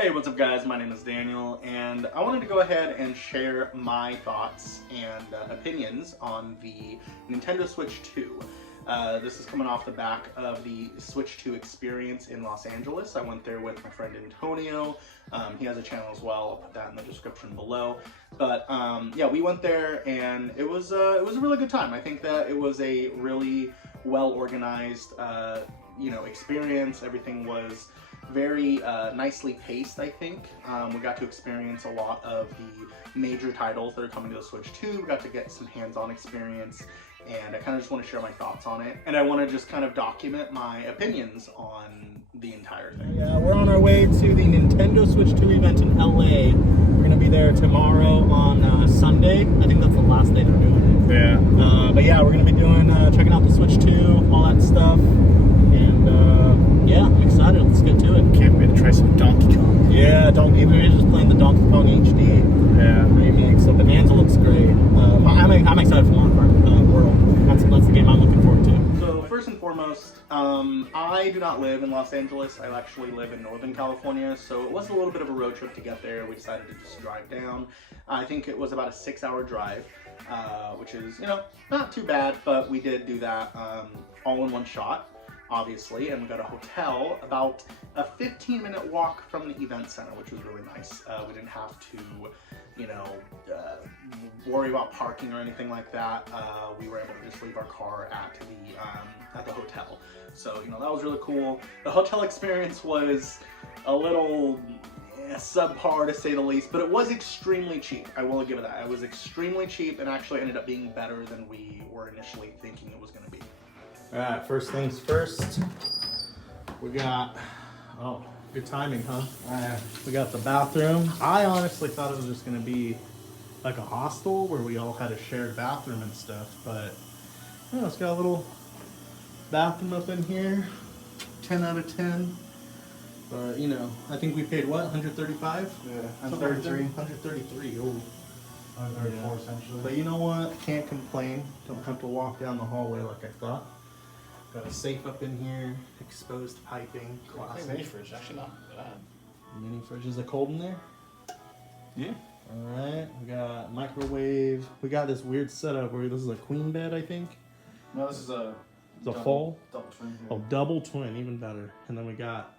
Hey, what's up guys? My name is Daniel, and I wanted to go ahead and share my thoughts and opinions on the Nintendo Switch 2. This is coming off the back of the Switch 2 experience in Los Angeles. I went there with my friend Antonio. He has a channel as well. I'll put that in the description below. But yeah, we went there and it was a really good time. I think that it was a really well organized experience. Everything was very nicely paced, I think. We got to experience a lot of the major titles that are coming to the Switch 2. We got to get some hands-on experience, and I kind of just want to share my thoughts on it. And I want to just kind of document my opinions on the entire thing. Yeah, we're on our way to the Nintendo Switch 2 event in LA. We're going to be there tomorrow on Sunday. I think that's the last day they're doing it. Yeah. But yeah, we're going to be doing, checking out the Switch 2, all that stuff. And yeah, I'm excited. Let's get to it. Can't wait to try some Donkey Kong. Yeah, we're just playing the Donkey Kong HD remake. So Bonanza looks great. I'm excited for Mario Kart World. That's the game I'm looking forward to. So first and foremost, I do not live in Los Angeles. I actually live in Northern California, so it was a little bit of a road trip to get there. We decided to just drive down. I think it was about a 6-hour drive, which is, not too bad, but we did do that all in one shot, obviously, and we got a hotel about a 15-minute walk from the event center, which was really nice. We didn't have to, worry about parking or anything like that. We were able to just leave our car at the hotel. So, that was really cool. The hotel experience was a little subpar to say the least, but it was extremely cheap. I will give it that. It was extremely cheap and actually ended up being better than we were initially thinking it was going to be. Alright, first things first, we got, oh, good timing, huh? We got the bathroom. I honestly thought it was just going to be like a hostel where we all had a shared bathroom and stuff, but it's got a little bathroom up in here, 10 out of 10. But, I think we paid what, 135? Yeah, 133. 133, oh. 134 essentially. But you know what? Can't complain. Don't have to walk down the hallway like I thought. Got a safe up in here, exposed piping, classic. Mini fridge, actually not bad. Mini fridge. Is it cold in there? Yeah. Alright, we got microwave. We got this weird setup where this is a queen bed, I think. No, this is a full? Double twin. Yeah. Oh, double twin, even better. And then we got,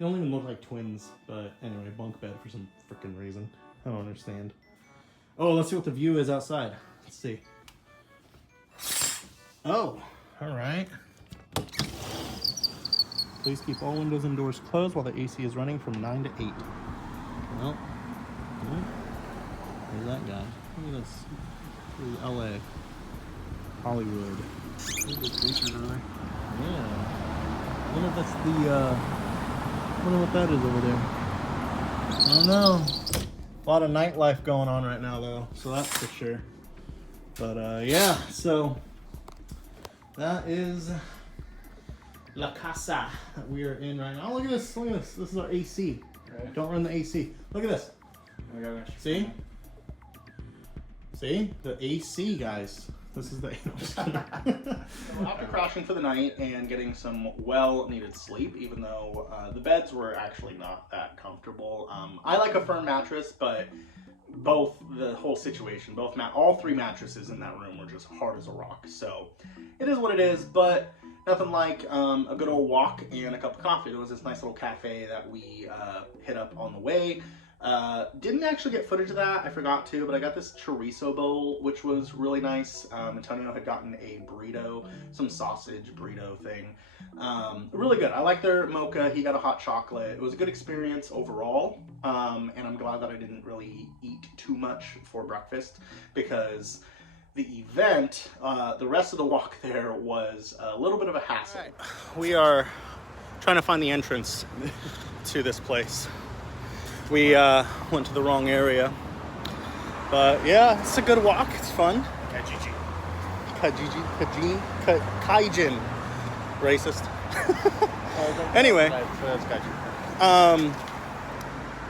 they don't even look like twins, but anyway, bunk bed for some freaking reason. I don't understand. Oh, let's see what the view is outside. Let's see. Oh, alright. Please keep all windows and doors closed while the AC is running from 9 to 8. Well, there's that guy. Look at this. This is LA. Hollywood. There's a creature over there. Yeah. I wonder if that's the, I wonder what that is over there. I don't know. A lot of nightlife going on right now, though, so that's for sure. But, yeah, so that is La Casa that we are in right now. Look at this, look at this. This is our AC. Right. Don't run the AC. Look at this. See? See? The AC, guys. This is the... So after crashing for the night and getting some well-needed sleep, even though the beds were actually not that comfortable. I like a firm mattress, but the whole situation, all three mattresses in that room were just hard as a rock. So it is what it is, but nothing like a good old walk and a cup of coffee. There was this nice little cafe that we hit up on the way. Didn't actually get footage of that, I forgot to, but I got this chorizo bowl, which was really nice. Antonio had gotten a burrito, some sausage burrito thing. Really good. I like their mocha. He got a hot chocolate. It was a good experience overall, and I'm glad that I didn't really eat too much for breakfast, because the event, the rest of the walk there was a little bit of a hassle. Right. We are trying to find the entrance to this place. We went to the wrong area, but yeah, it's a good walk. It's fun. Kaijin, racist. Anyway,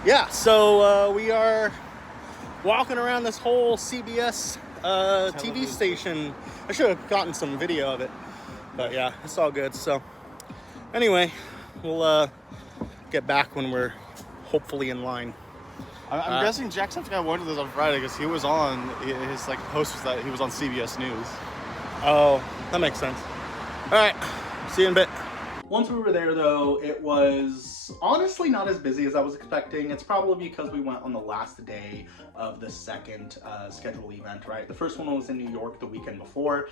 yeah. So we are walking around this whole CBS TV station. I should have gotten some video of it, but yeah, it's all good. So anyway, we'll get back when we're hopefully in line. I'm guessing Jacksepticeye wanted this on Friday because he was on his like post was that he was on CBS News. Oh, that makes sense. All right, see you in a bit. Once we were there, though, it was honestly not as busy as I was expecting. It's probably because we went on the last day of the second scheduled event, right? The first one was in New York the weekend before,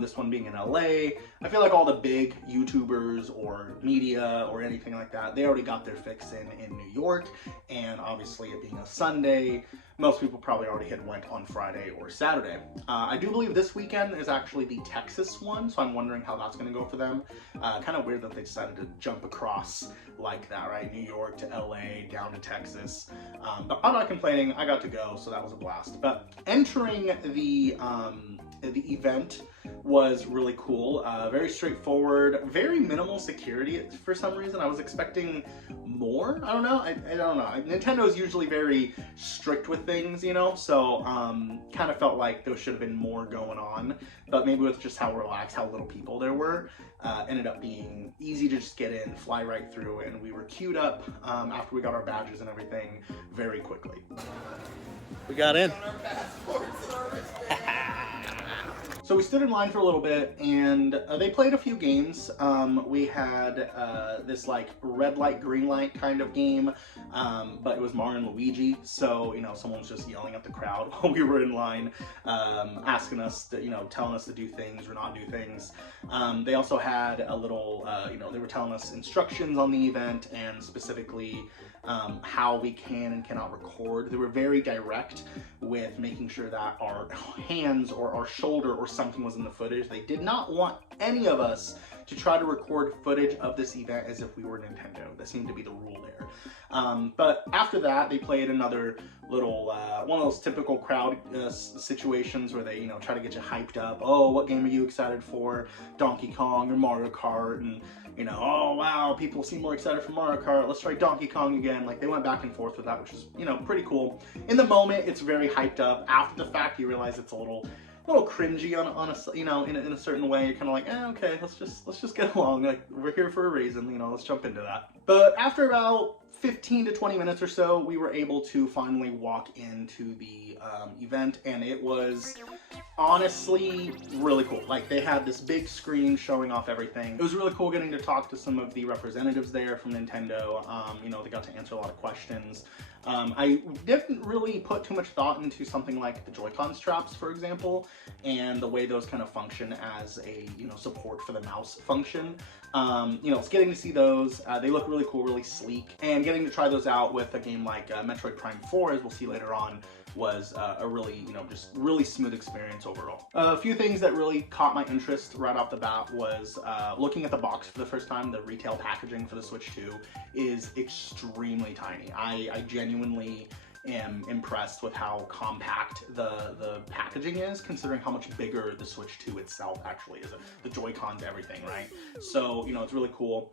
this one being in LA. I feel like all the big YouTubers or media or anything like that, they already got their fix in New York, and obviously it being a Sunday, most people probably already had went on Friday or Saturday. I do believe this weekend is actually the Texas one, so I'm wondering how that's going to go for them. Kind of weird that they decided to jump across like that, right? New York to LA, down to Texas. But I'm not complaining. I got to go, so that was a blast. But entering the event was really cool. Very straightforward, very minimal security for some reason. I was expecting more. I don't know. I don't know. Nintendo's usually very strict with things, you know, so kind of felt like there should have been more going on, but maybe with just how relaxed, how little people there were, ended up being easy to just get in, fly right through, and we were queued up after we got our badges and everything very quickly. We got in. So we stood in line for a little bit, and they played a few games. We had this like red light, green light kind of game, but it was Mario and Luigi. So, you know, someone was just yelling at the crowd while we were in line, asking us to, you know, telling us to do things or not do things. They also had a little, you know, they were telling us instructions on the event and specifically how we can and cannot record. They were very direct with making sure that our hands or our shoulder or something was in the footage. They did not want any of us to try to record footage of this event as if we were Nintendo. That seemed to be the rule there. But after that, they played another little, one of those typical crowd situations where they, you know, try to get you hyped up. Oh, what game are you excited for? Donkey Kong or Mario Kart? And, you know, oh, wow, people seem more excited for Mario Kart. Let's try Donkey Kong again. Like, they went back and forth with that, which is, you know, pretty cool. In the moment, it's very hyped up. After the fact, you realize it's a little cringy on a, you know, in a certain way. You're kind of like, okay, let's just get along. Like, we're here for a reason, you know, let's jump into that. But after about 15 to 20 minutes or so, we were able to finally walk into the event, and it was honestly really cool. Like, they had this big screen showing off everything. It was really cool getting to talk to some of the representatives there from Nintendo. You know, they got to answer a lot of questions. I didn't really put too much thought into something like the Joy-Con straps, for example, and the way those kind of function as a, you know, support for the mouse function. You know, it's getting to see those. They look really cool, really sleek, and getting to try those out with a game like Metroid Prime 4, as we'll see later on, was a really, you know, just really smooth experience overall. A few things that really caught my interest right off the bat was looking at the box for the first time. The retail packaging for the Switch 2 is extremely tiny. I genuinely am impressed with how compact the packaging is, considering how much bigger the Switch 2 itself actually is. The Joy-Cons, everything, right? So, you know, it's really cool.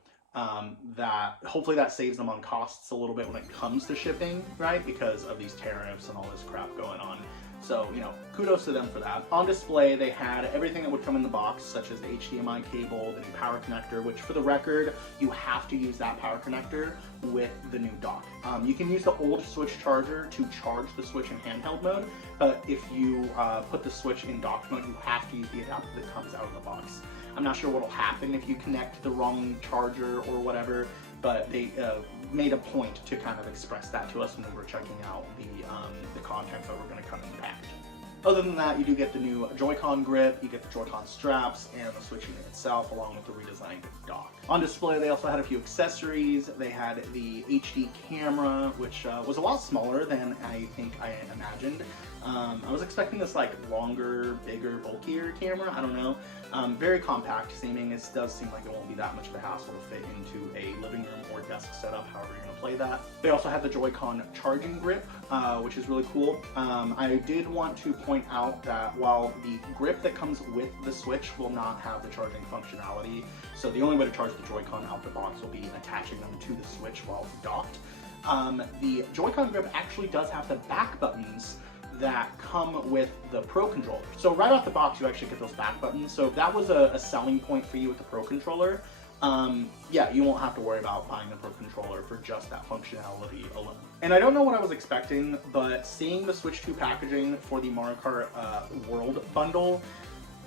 That hopefully that saves them on costs a little bit when it comes to shipping, right? Because of these tariffs and all this crap going on. So, you know, kudos to them for that. On display, they had everything that would come in the box, such as the HDMI cable, the new power connector, which for the record, you have to use that power connector with the new dock. You can use the old Switch charger to charge the Switch in handheld mode, but if you put the Switch in dock mode, you have to use the adapter that comes out of the box. I'm not sure what will happen if you connect the wrong charger or whatever, but they made a point to kind of express that to us when we were checking out the contents that were going to come in the package. Other than that, you do get the new Joy-Con grip, you get the Joy-Con straps, and the Switch unit itself, along with the redesigned dock. On display, they also had a few accessories. They had the HD camera, which was a lot smaller than I think I imagined. I was expecting this like longer, bigger, bulkier camera. I don't know. Very compact seeming. It does seem like it won't be that much of a hassle to fit into a living room or desk setup, however you're going to play that. They also had the Joy-Con charging grip, which is really cool. I did want to point out that while the grip that comes with the Switch will not have the charging functionality, so the only way to charge the Joy-Con out the box will be attaching them to the Switch while docked. The Joy-Con grip actually does have the back buttons that come with the Pro Controller. So right off the box, you actually get those back buttons. So if that was a selling point for you with the Pro Controller, yeah, you won't have to worry about buying a Pro Controller for just that functionality alone. And I don't know what I was expecting, but seeing the Switch 2 packaging for the Mario Kart World bundle,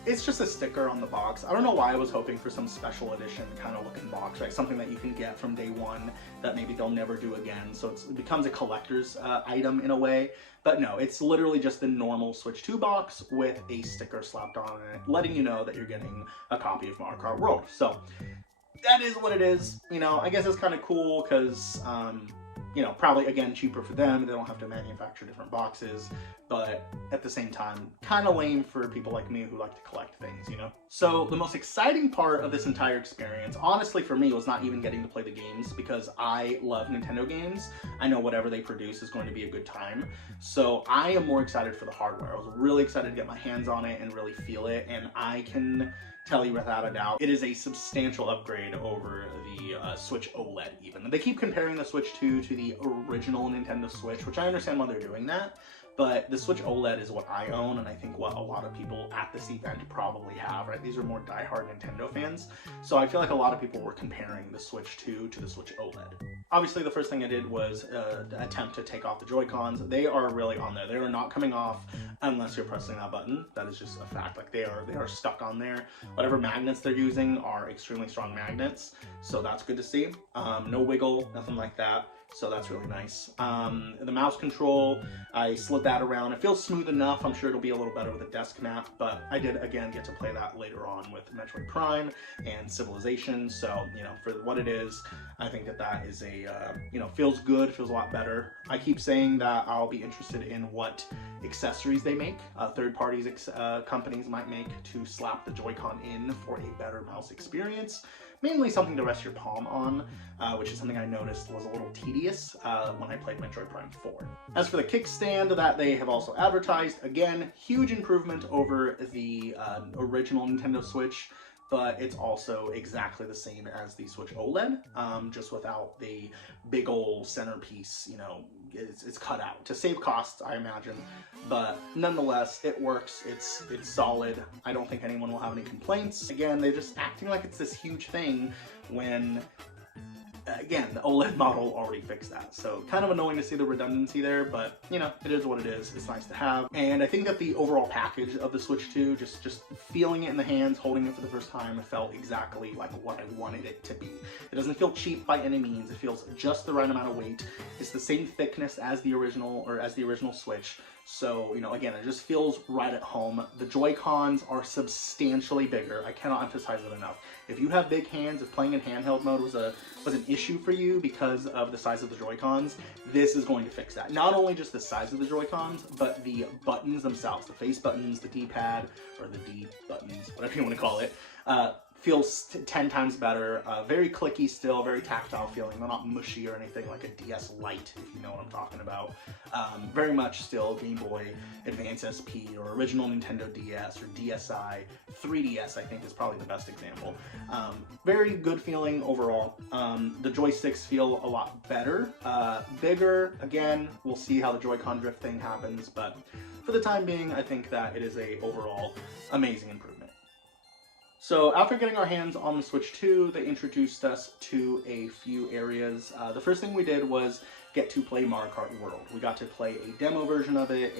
it's just a sticker on the box. I don't know why I was hoping for some special edition kind of looking box, right? Something that you can get from day one that maybe they'll never do again. So it becomes a collector's item in a way. But no, it's literally just the normal Switch 2 box with a sticker slapped on it, letting you know that you're getting a copy of Mario Kart World. So that is what it is. You know, I guess it's kind of cool because, you know, probably, again, cheaper for them. They don't have to manufacture different boxes. But at the same time, kind of lame for people like me who like to collect things, you know? So the most exciting part of this entire experience, honestly for me, was not even getting to play the games, because I love Nintendo games. I know whatever they produce is going to be a good time. So I am more excited for the hardware. I was really excited to get my hands on it and really feel it. And I can tell you without a doubt, it is a substantial upgrade over the Switch OLED even. They keep comparing the Switch 2 to the original Nintendo Switch, which I understand why they're doing that. But the Switch OLED is what I own, and I think what a lot of people at this event probably have, right? These are more diehard Nintendo fans. So I feel like a lot of people were comparing the Switch 2 to the Switch OLED. Obviously, the first thing I did was attempt to take off the Joy-Cons. They are really on there. They are not coming off unless you're pressing that button. That is just a fact. Like, they are stuck on there. Whatever magnets they're using are extremely strong magnets, so that's good to see. No wiggle, nothing like that. So that's really nice. The mouse control, I slid that around. It feels smooth enough. I'm sure it'll be a little better with a desk map, but I did, again, get to play that later on with Metroid Prime and Civilization. So, you know, for what it is, I think that is a, you know, feels good, feels a lot better. I keep saying that I'll be interested in what accessories they make, third parties companies might make to slap the Joy-Con in for a better mouse experience. Mainly something to rest your palm on, which is something I noticed was a little tedious when I played Metroid Prime 4. As for the kickstand that they have also advertised, again, huge improvement over the original Nintendo Switch, but it's also exactly the same as the Switch OLED, just without the big old centerpiece, you know, it's cut out to save costs, I imagine, but nonetheless, it works. It's solid. I don't think anyone will have any complaints. Again, they're just acting like it's this huge thing when, again, the OLED model already fixed that. So kind of annoying to see the redundancy there, but you know, it is what it is. It's nice to have. And I think that the overall package of the Switch 2, just feeling it in the hands, holding it for the first time, it felt exactly like what I wanted it to be. It doesn't feel cheap by any means. It feels just the right amount of weight. It's the same thickness as the original, or as the original Switch. So, you know, again, it just feels right at home. The Joy-Cons are substantially bigger. I cannot emphasize it enough. If you have big hands, if playing in handheld mode was an issue for you because of the size of the Joy-Cons, this is going to fix that. Not only just the size of the Joy-Cons, but the buttons themselves, the face buttons, the D-pad, or the D buttons, whatever you want to call it, feels 10 times better. Very clicky still, very tactile feeling. They're not mushy or anything like a DS Lite, if you know what I'm talking about. Very much still Game Boy Advance SP or original Nintendo DS or DSi. 3DS, I think, is probably the best example. Very good feeling overall. The joysticks feel a lot better. Bigger, again, we'll see how the Joy-Con drift thing happens, but for the time being, I think that it is a overall amazing improvement. So after getting our hands on the Switch 2, they introduced us to a few areas. The first thing we did was get to play Mario Kart World. We got to play a demo version of it,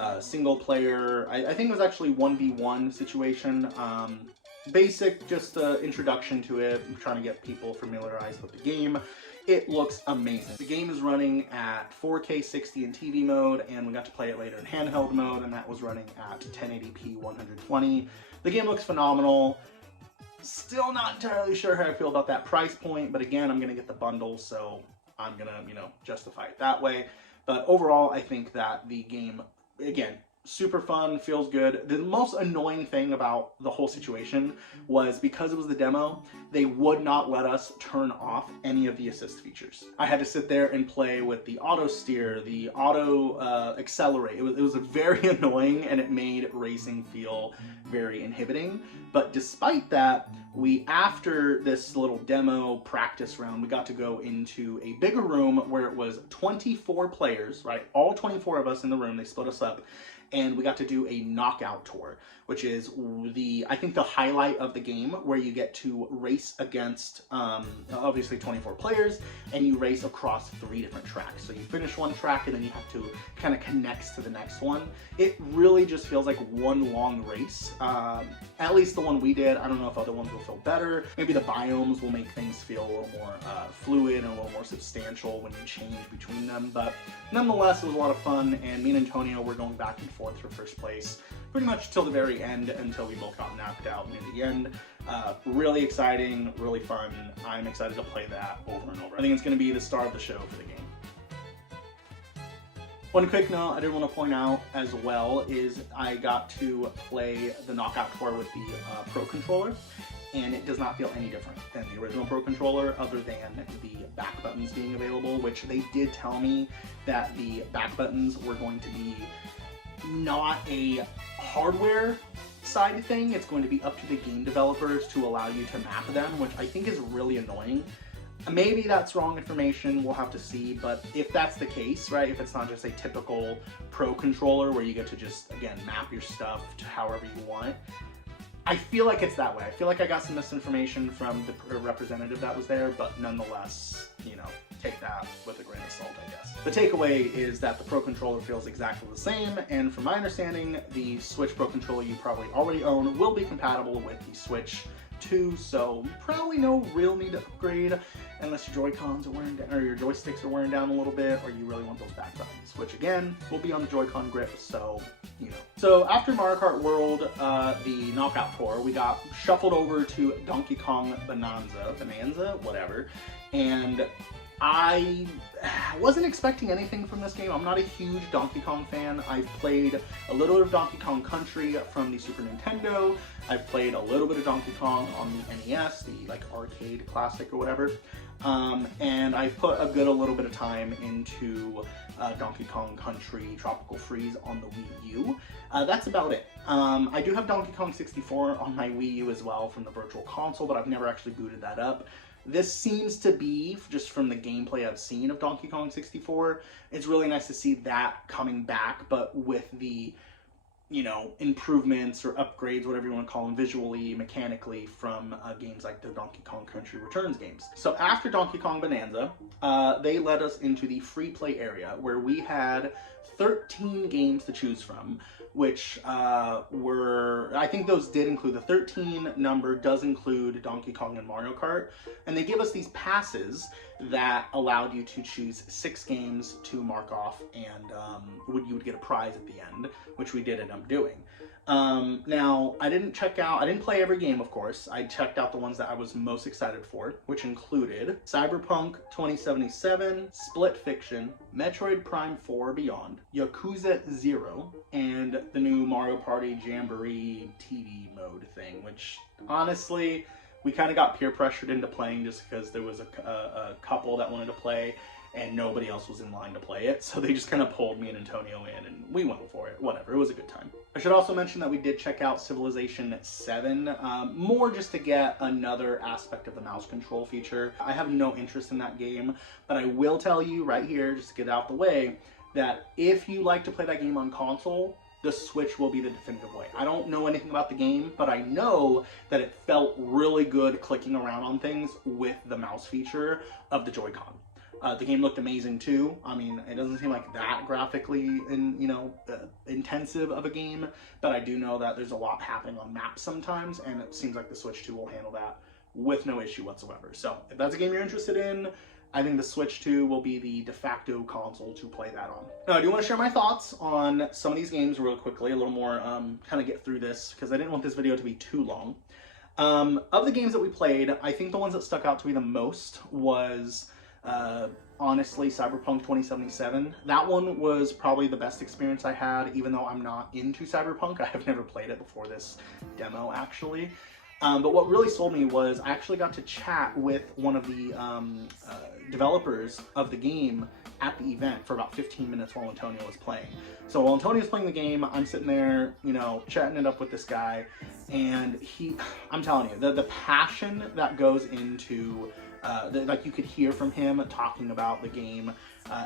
a single player, I think it was actually 1v1 situation. Basic, just introduction to it, trying to get people familiarized with the game. It looks amazing. The game is running at 4K 60 in TV mode, and we got to play it later in handheld mode, and that was running at 1080p 120. The game looks phenomenal. Still not entirely sure how I feel about that price point, but again, I'm gonna get the bundle, so I'm gonna, you know, justify it that way. But overall, I think that the game, again, super fun, feels good. The most annoying thing about the whole situation was because it was the demo, they would not let us turn off any of the assist features. I had to sit there and play with the auto steer, the auto accelerate. It was very annoying, and it made racing feel very inhibiting. But despite that, after this little demo practice round, we got to go into a bigger room where it was 24 players, right? All 24 of us in the room, they split us up. and we got to do a knockout tour, which is I think the highlight of the game, where you get to race against obviously 24 players, and you race across 3 different tracks. So you finish one track and then you have to kind of connect to the next one. It really just feels like one long race. At least the one we did. I don't know if other ones will feel better. Maybe the biomes will make things feel a little more fluid and a little more substantial when you change between them. But nonetheless, it was a lot of fun, and me and Antonio were going back and forth for first place pretty much till the very end, until we both got knocked out near the end. Really exciting, really fun. I'm excited to play that over and over. I think it's going to be the star of the show for the game. One quick note I did want to point out as well is I got to play the Knockout Tour with the Pro Controller, and it does not feel any different than the original Pro Controller, other than the back buttons being available, which they did tell me that the back buttons were going to be not a hardware side thing. It's going to be up to the game developers to allow you to map them, which I think is really annoying. Maybe that's wrong information, we'll have to see, but if that's the case, right, if it's not just a typical Pro Controller where you get to just, again, map your stuff to however you want, I feel like it's that way. I feel like I got some misinformation from the representative that was there, but nonetheless, you know, take that with a grain of salt, I guess. The takeaway is that the Pro Controller feels exactly the same, and from my understanding, the Switch Pro Controller you probably already own will be compatible with the Switch 2, so probably no real need to upgrade unless your Joy-Cons are wearing down, or your joysticks are wearing down a little bit, or you really want those back buttons, which again will be on the Joy-Con grip, so you know. So after Mario Kart World, the Knockout Tour, we got shuffled over to Donkey Kong Bonanza, whatever, and I wasn't expecting anything from this game. I'm not a huge Donkey Kong fan. I've played a little bit of Donkey Kong Country from the Super Nintendo. I've played a little bit of Donkey Kong on the NES, the like arcade classic or whatever. And I've put a little bit of time into Donkey Kong Country Tropical Freeze on the Wii U. That's about it. I do have Donkey Kong 64 on my Wii U as well from the Virtual Console, but I've never actually booted that up. This seems to be, just from the gameplay I've seen of Donkey Kong 64, it's really nice to see that coming back, but with the, you know, improvements or upgrades, whatever you want to call them, visually, mechanically, from games like the Donkey Kong Country Returns games. So after Donkey Kong Bonanza, they led us into the free play area, where we had 13 games to choose from, which I think those did include, the 13 number does include Donkey Kong and Mario Kart, and they give us these passes that allowed you to choose 6 games to mark off, and you would get a prize at the end, which we did end up doing. Now, I didn't play every game, of course. I checked out the ones that I was most excited for, which included Cyberpunk 2077, Split Fiction, Metroid Prime 4 Beyond, Yakuza Zero, and the new Mario Party Jamboree TV mode thing, which, honestly, we kind of got peer pressured into playing just because there was a couple that wanted to play, and nobody else was in line to play it, so they just kind of pulled me and Antonio in, and we went for it. Whatever, it was a good time. I should also mention that we did check out Civilization 7, more just to get another aspect of the mouse control feature. I have no interest in that game, but I will tell you right here, just to get out the way, that if you like to play that game on console, the Switch will be the definitive way. I don't know anything about the game, but I know that it felt really good clicking around on things with the mouse feature of the Joy-Con. The game looked amazing too. I mean, it doesn't seem like that graphically intensive of a game, but I do know that there's a lot happening on maps sometimes, and it seems like the Switch 2 will handle that with no issue whatsoever. So if that's a game you're interested in, I think the Switch 2 will be the de facto console to play that on. Now, I do want to share my thoughts on some of these games real quickly, a little more, kind of get through this, because I didn't want this video to be too long. Of the games that we played, I think the ones that stuck out to me the most was honestly Cyberpunk 2077. That one was probably the best experience I had, even though I'm not into Cyberpunk. I have never played it before this demo, actually. But what really sold me was I actually got to chat with one of the developers of the game at the event for about 15 minutes while Antonio was playing. So while Antonio was playing the game, I'm sitting there, you know, chatting it up with this guy, and I'm telling you, the passion that goes into like you could hear from him talking about the game,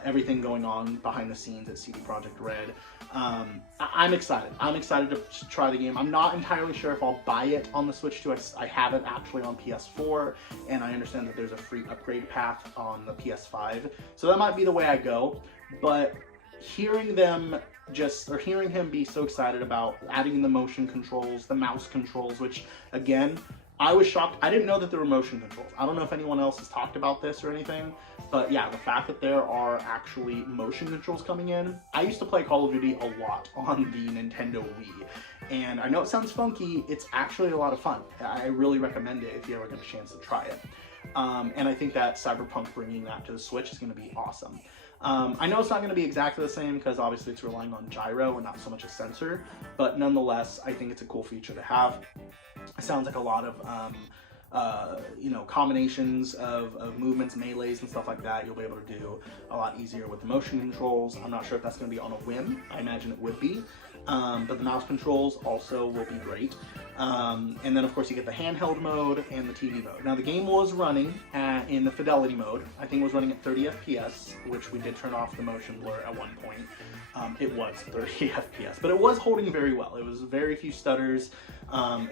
everything going on behind the scenes at CD Projekt Red. I'm excited. I'm excited to try the game. I'm not entirely sure if I'll buy it on the Switch 2. I have it actually on PS4, and I understand that there's a free upgrade path on the PS5. So that might be the way I go. But hearing him be so excited about adding the motion controls, the mouse controls, which again, I was shocked. I didn't know that there were motion controls. I don't know if anyone else has talked about this or anything, but yeah, the fact that there are actually motion controls coming in. I used to play Call of Duty a lot on the Nintendo Wii, and I know it sounds funky, it's actually a lot of fun. I really recommend it if you ever get a chance to try it. And I think that Cyberpunk bringing that to the Switch is going to be awesome. I know it's not going to be exactly the same because obviously it's relying on gyro and not so much a sensor, but nonetheless, I think it's a cool feature to have. It sounds like a lot of, combinations of movements, melees, and stuff like that you'll be able to do a lot easier with the motion controls. I'm not sure if that's going to be on a whim. I imagine it would be. But the mouse controls also will be great. And then of course you get the handheld mode and the TV mode. Now the game was running in the fidelity mode. I think it was running at 30 FPS, which we did turn off the motion blur at one point. It was 30 FPS, but it was holding very well. It was very few stutters.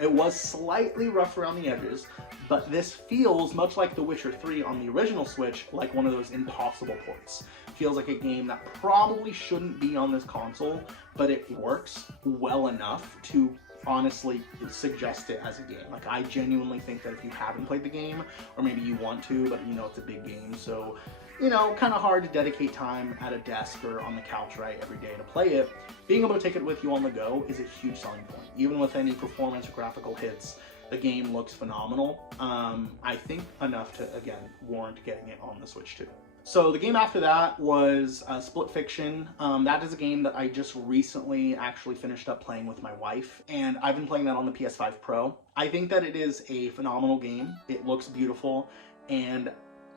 It was slightly rough around the edges, but this feels much like The Witcher 3 on the original Switch, like one of those impossible ports. Feels like a game that probably shouldn't be on this console, but it works well enough to honestly suggest it as a game. Like, I genuinely think that if you haven't played the game, or maybe you want to, but it's a big game, so kind of hard to dedicate time at a desk or on the couch, right, every day to play it. Being able to take it with you on the go is a huge selling point. Even with any performance or graphical hits, the game looks phenomenal. I think enough to, again, warrant getting it on the Switch 2. So the game after that was Split Fiction. That is a game that I just recently actually finished up playing with my wife, and I've been playing that on the PS5 Pro. I think that it is a phenomenal game. It looks beautiful, and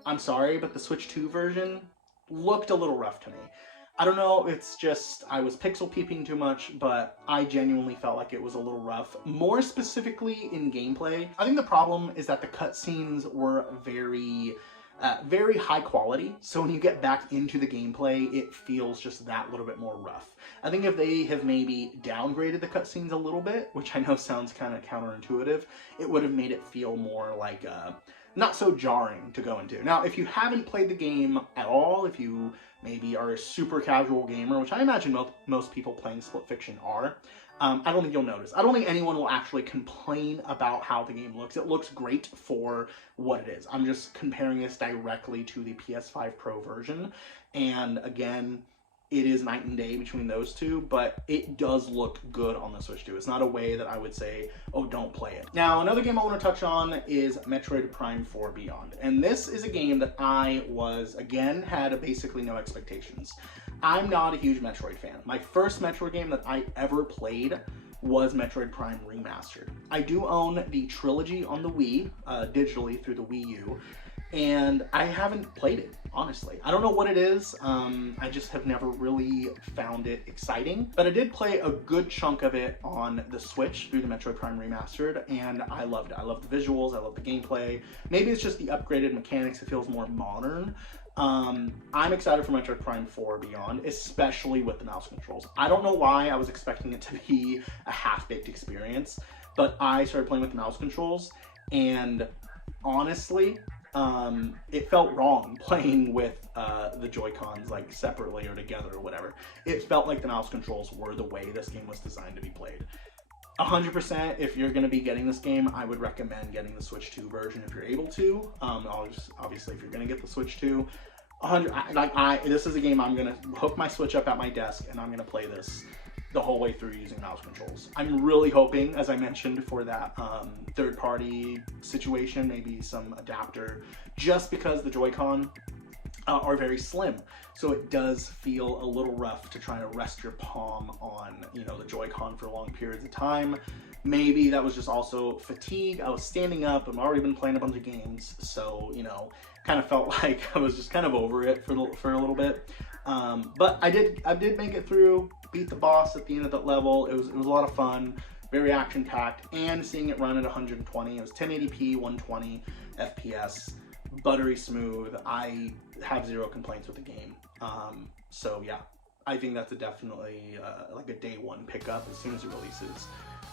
I'm sorry, but the Switch 2 version looked a little rough to me. I don't know, it's just I was pixel peeping too much, but I genuinely felt like it was a little rough. More specifically in gameplay, I think the problem is that the cutscenes were very high quality, so when you get back into the gameplay, it feels just that little bit more rough. I think if they have maybe downgraded the cutscenes a little bit, which I know sounds kind of counterintuitive, it would have made it feel more like not so jarring to go into. Now, if you haven't played the game at all, if you maybe are a super casual gamer, which I imagine most people playing Split Fiction are, I don't think you'll notice. I don't think anyone will actually complain about how the game looks. It looks great for what it is. I'm just comparing this directly to the PS5 Pro version, and again, it is night and day between those two, but it does look good on the Switch 2. It's not a way that I would say, oh, don't play it. Now, another game I want to touch on is Metroid Prime 4 Beyond. And this is a game that I had basically no expectations. I'm not a huge Metroid fan. My first Metroid game that I ever played was Metroid Prime Remastered. I do own the trilogy on the Wii, digitally through the Wii U, and I haven't played it, honestly. I don't know what it is. I just have never really found it exciting, but I did play a good chunk of it on the Switch through the Metroid Prime Remastered, and I loved it. I love the visuals, I love the gameplay. Maybe it's just the upgraded mechanics, it feels more modern. I'm excited for Metroid Prime 4 Beyond, especially with the mouse controls. I don't know why I was expecting it to be a half-baked experience, but I started playing with the mouse controls, and honestly, it felt wrong playing with the Joy-Cons like separately or together or whatever. It felt like the mouse controls were the way this game was designed to be played. 100%, if you're going to be getting this game, I would recommend getting the Switch 2 version if you're able to. Obviously, if you're going to get the Switch 2, this is a game I'm going to hook my Switch up at my desk, and I'm going to play this the whole way through using mouse controls. I'm really hoping, as I mentioned, for that third-party situation, maybe some adapter, just because the Joy-Con are very slim, so it does feel a little rough to try to rest your palm on, the Joy-Con for long periods of time. Maybe that was just also fatigue. I was standing up, I've already been playing a bunch of games, so, kind of felt like I was just kind of over it for a little bit. But I did make it through, beat the boss at the end of that level. It was a lot of fun, very action-packed, and seeing it run at 120. It was 1080p, 120 FPS. Buttery smooth. I have zero complaints with the game. So yeah, I think that's definitely like a day one pickup as soon as it releases.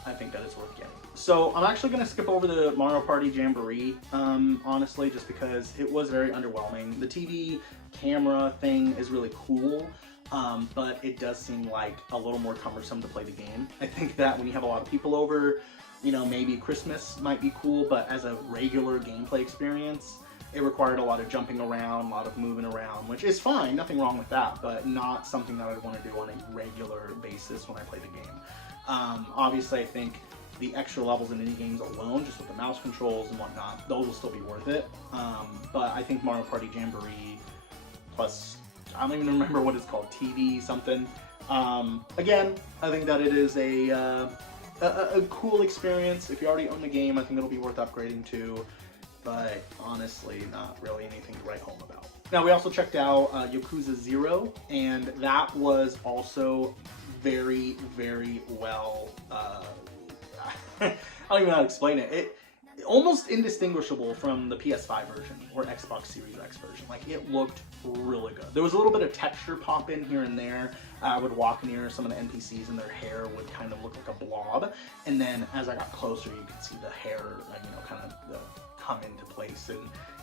I think that is worth getting. So I'm actually going to skip over the Mario Party Jamboree, honestly, just because it was very underwhelming. The TV camera thing is really cool, but it does seem like a little more cumbersome to play the game. I think that when you have a lot of people over, you know, maybe Christmas might be cool, but as a regular gameplay experience, it required a lot of jumping around, a lot of moving around, which is fine, nothing wrong with that, but not something that I'd want to do on a regular basis when I play the game. Obviously, I think the extra levels in indie games alone, just with the mouse controls and whatnot, those will still be worth it. But I think Mario Party Jamboree plus, I don't even remember what it's called, TV something. Again, I think that it is a cool experience. If you already own the game, I think it'll be worth upgrading to. But honestly, not really anything to write home about. Now, we also checked out Yakuza Zero, and that was also very, very well, I don't even know how to explain it. It almost indistinguishable from the PS5 version or Xbox Series X version. Like, it looked really good. There was a little bit of texture pop in here and there. I would walk near some of the NPCs and their hair would kind of look like a blob. And then as I got closer, you could see the hair, you know, kind of come into place, and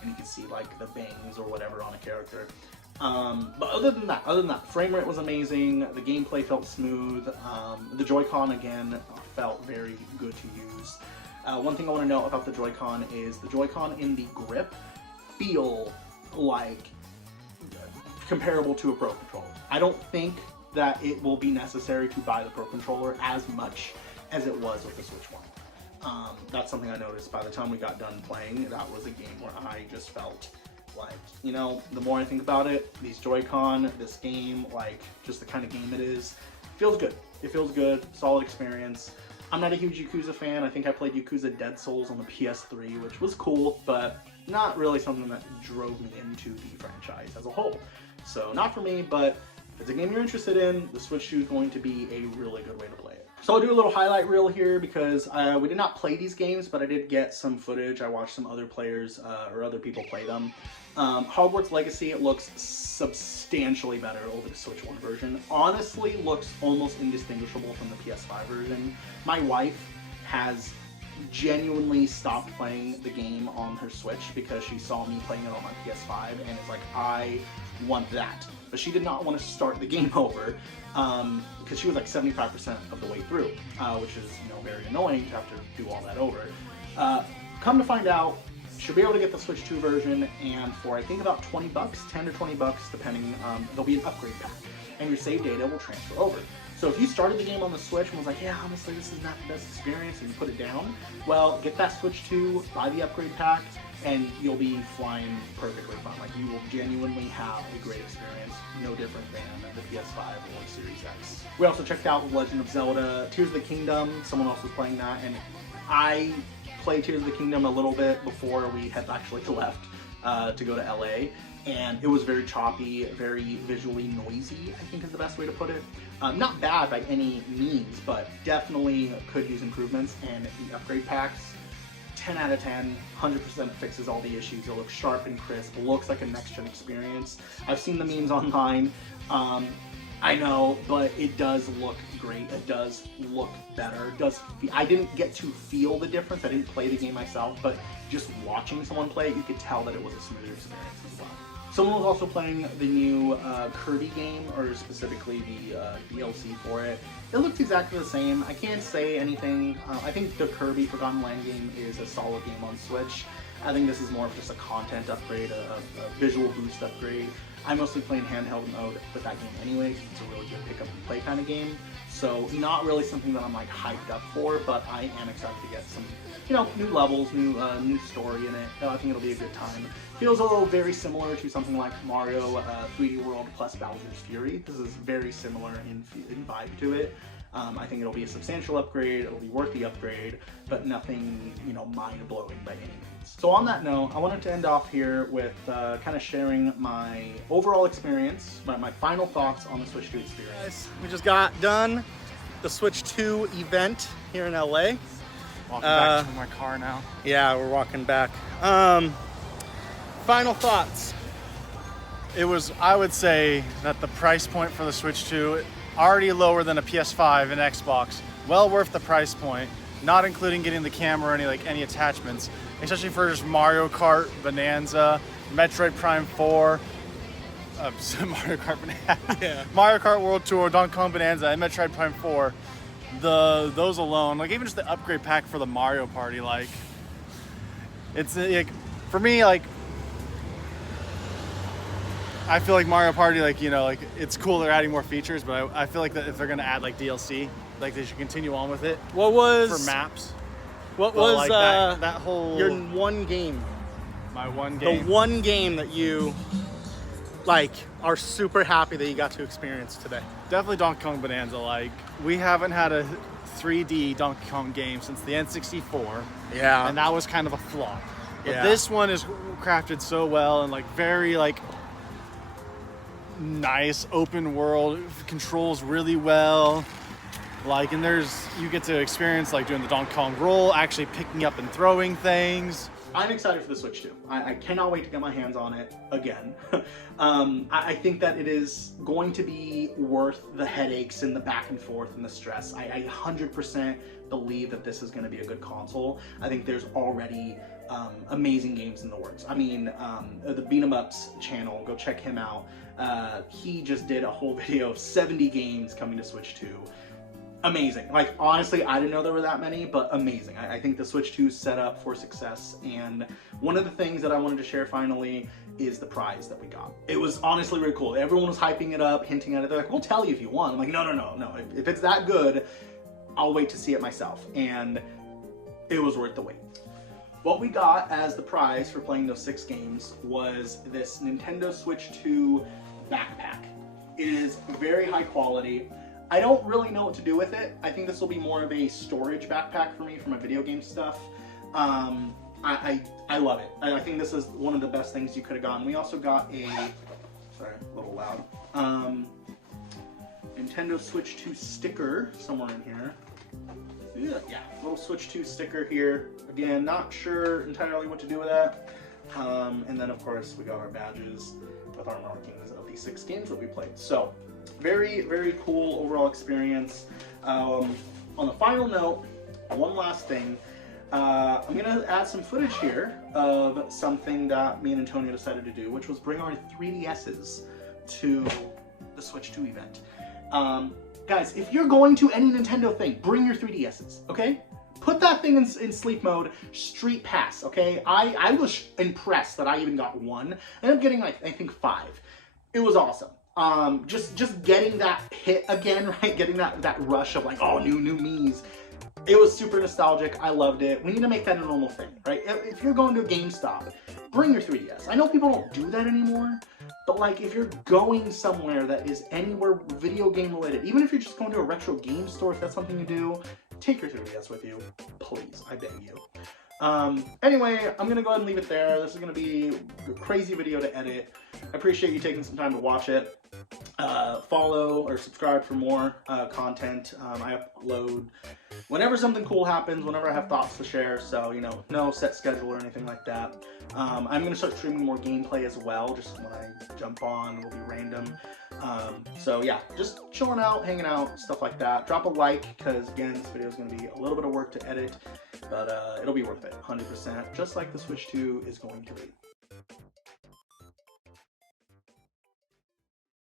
you can see like the bangs or whatever on a character. But other than that, frame rate was amazing. The gameplay felt smooth. The Joy-Con again felt very good to use. One thing I want to note about the Joy-Con is the Joy-Con in the grip feel like comparable to a Pro Controller. I don't think that it will be necessary to buy the Pro Controller as much as it was with the Switch One. That's something I noticed by the time we got done playing. That was a game where I just felt like, you know, the more I think about it, these Joy-Con, this game, like just the kind of game it is, feels good. It feels good, solid experience. I'm not a huge Yakuza fan. I think I played Yakuza Dead Souls on the PS3, which was cool, but not really something that drove me into the franchise as a whole. So not for me, but if it's a game you're interested in, the Switch 2 is going to be a really good way to play it. So I'll do a little highlight reel here because we did not play these games, but I did get some footage. I watched some other players or other people play them. Hogwarts Legacy, it looks substantially better over the Switch 1 version. Honestly, looks almost indistinguishable from the PS5 version. My wife has genuinely stopped playing the game on her Switch because she saw me playing it on my PS5 and is like, I want that. But she did not want to start the game over because she was like 75% of the way through, which is, you know, very annoying to have to do all that over. Come to find out, should be able to get the Switch 2 version, and for I think about 20 bucks, 10 to 20 bucks, depending, there'll be an upgrade pack, and your save data will transfer over. So if you started the game on the Switch and was like, yeah, honestly, this is not the best experience, and you put it down, well, get that Switch 2, buy the upgrade pack, and you'll be flying perfectly fine. Like, you will genuinely have a great experience, no different than the PS5 or Series X. We also checked out Legend of Zelda Tears of the Kingdom. Someone else was playing that, and I played Tears of the Kingdom a little bit before we had actually left to go to LA, and it was very choppy, very visually noisy, I think is the best way to put it. Not bad by any means, but definitely could use improvements, and the upgrade packs, 10 out of 10, 100% fixes all the issues. It looks sharp and crisp, looks like a next-gen experience. I've seen the memes online. I know, but it does look great. It does look better. I didn't get to feel the difference. I didn't play the game myself, but just watching someone play it, you could tell that it was a smoother experience as well. Someone was also playing the new Kirby game, or specifically the DLC for it. It looks exactly the same. I can't say anything. I think the Kirby Forgotten Land game is a solid game on Switch. I think this is more of just a content upgrade, a visual boost upgrade. I mostly play in handheld mode with that game anyway. It's a really good pick up and play kind of game. So not really something that I'm like hyped up for, but I am excited to get some, you know, new levels, new story in it. I think it'll be a good time. Feels a little very similar to something like Mario 3D World plus Bowser's Fury. This is very similar in vibe to it. I think it'll be a substantial upgrade. It'll be worth the upgrade, but nothing, you know, mind-blowing by any means. So on that note, I wanted to end off here with kind of sharing my overall experience, my final thoughts on the Switch 2 experience. Guys, we just got done the Switch 2 event here in LA. Walking back to my car now. Yeah, we're walking back. Final thoughts. I would say that the price point for the Switch 2, already lower than a PS5 and Xbox, well worth the price point, not including getting the camera or any attachments, especially for just Mario Kart, Bonanza, Metroid Prime 4, Mario Kart Bonanza, Yeah. Mario Kart World Tour, Kong Bananza, and Metroid Prime 4. Those alone, like even just the upgrade pack for the Mario Party, like it's like for me, like I feel like Mario Party, like it's cool they're adding more features, but I feel like that if they're gonna add like DLC, like they should continue on with it What was for maps. What But, was like, that whole your one game? my one The game? one game that you like are super happy that you got to experience today. Definitely Donkey Kong Bonanza. Like we haven't had a 3D Donkey Kong game since the N64, Yeah. and that was kind of a flop. But Yeah. this one is crafted so well and like very like nice open world, controls really well. Like, and you get to experience like doing the Donkey Kong roll, actually picking up and throwing things. I'm excited for the Switch 2. I cannot wait to get my hands on it again. I think that it is going to be worth the headaches and the back and forth and the stress. I 100% believe that this is going to be a good console. I think there's already amazing games in the works. I mean, the Beat 'em Ups channel, go check him out. He just did a whole video of 70 games coming to Switch 2. Amazing. Like, honestly, I didn't know there were that many, but amazing. I think the Switch 2 is set up for success, and one of the things that I wanted to share finally is the prize that we got. It was honestly really cool. Everyone was hyping it up, hinting at it. They're like, we'll tell you if you want. I'm like, no. If it's that good, I'll wait to see it myself. And it was worth the wait. What we got as the prize for playing those 6 games was this Nintendo Switch 2 backpack. It is very high quality. I don't really know what to do with it. I think this will be more of a storage backpack for me for my video game stuff. I love it. I think this is one of the best things you could have gotten. We also got sorry, a little loud, Nintendo Switch 2 sticker somewhere in here. Yeah, little Switch 2 sticker here. Again, not sure entirely what to do with that. And then of course we got our badges with our markings of the 6 games that we played. So, very, very cool overall experience. On the final note, one last thing. I'm gonna add some footage here of something that me and Antonio decided to do, which was bring our 3DSs to the Switch 2 event. Guys, if you're going to any Nintendo thing, bring your 3DSs, okay? Put that thing in sleep mode, street pass, okay? I was impressed that I even got one. I ended up getting like, I think 5. It was awesome. Just getting that hit again, right? Getting that rush of like, oh, new me's. It was super nostalgic. I loved it. We need to make that a normal thing, right? If you're going to a GameStop, bring your 3DS. I know people don't do that anymore, but like if you're going somewhere that is anywhere video game related, even if you're just going to a retro game store, if that's something you do, take your 3DS with you, please. I beg you. Anyway, I'm gonna go ahead and leave it there. This is gonna be a crazy video to edit. I appreciate you taking some time to watch it. Follow or subscribe for more content. I upload whenever something cool happens, whenever I have thoughts to share, so, you know, no set schedule or anything like that. I'm going to start streaming more gameplay as well, just when I jump on, it'll be random. So yeah, just chilling out, hanging out, stuff like that. Drop a like, because again, this video is going to be a little bit of work to edit, but it'll be worth it, 100%, just like the Switch 2 is going to be.